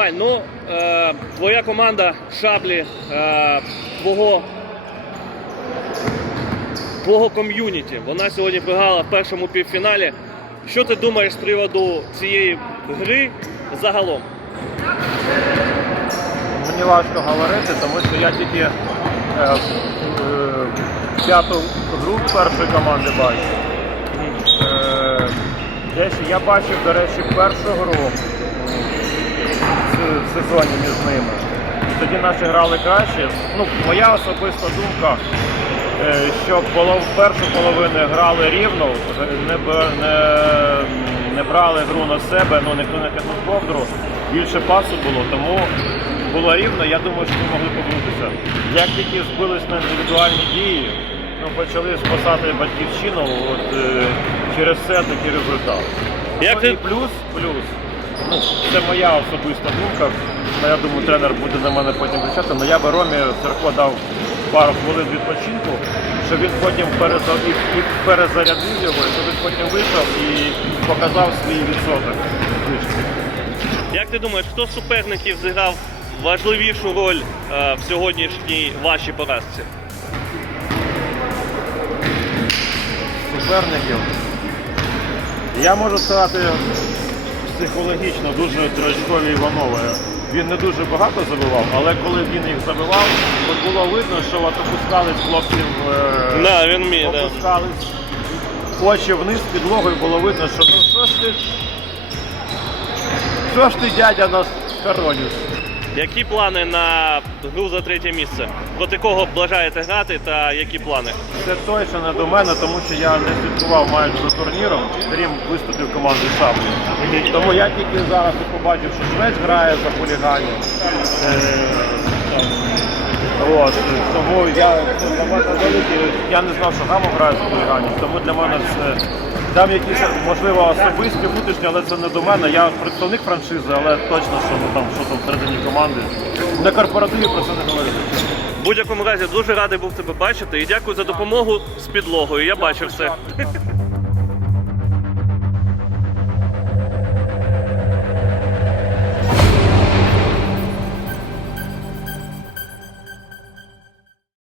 Сань, ну е, твоя команда шаблі е, твого, твого ком'юніті. Вона сьогодні програла в першому півфіналі. Що ти думаєш з приводу цієї гри загалом? Мені важко говорити, тому що я тільки е, е, п'яту гру першої команди бачу. Е, десь я бачив, до речі, першу гру в сезоні між ними. Тоді наші грали краще. Ну, моя особиста думка, е, що полов, першу половину грали рівно, не, не, не брали гру на себе, ну ніхто не кинув ковдру, більше пасу було, тому було рівно, я думаю, що ми могли повернутися. Як тільки збились на індивідуальні дії, ну, почали спасати батьківщину, от, е, через це такий результат. Як Ну, ти- і плюс, плюс. Ну, це моя особиста думка. Ну, Я думаю, тренер буде на мене потім кричати, але я би Ромі Церко дав пару хвилин відпочинку, щоб він потім переза... і, і перезарядив його, щоб він потім вийшов і показав свій відсоток. Як ти думаєш, хто з суперників зіграв важливішу роль е, в сьогоднішній вашій поразці? суперників. Я можу сказати психологічно дуже трочкові Іванове. Він не дуже багато забивав, але коли він їх забивав, от було видно, що от опускались хлопців, е, Да, він вміє, да. опускались очі вниз підлогою, було видно, що ну що ж ти, що ж ти дядя нас хорониш? Які плани на гру за третє місце? Проти кого бажаєте грати та які плани? Це точно не до мене, тому що я не слідкував майже за турніром, крім виступів команди Шаблі. Тому я тільки зараз побачив, що Швець грає за хуліганів. От, тому я, я не знав, що Гамо грає за хуліганів, тому для мене це там якісь, можливо, особисті, внутрішні, але це не до мене. Я представник франшизи, але точно, що ну, там, що там всередині команди. На корпоративі про це не говорити. В будь-якому разі дуже радий був тебе бачити і дякую за допомогу з підлогою. Я бачив все.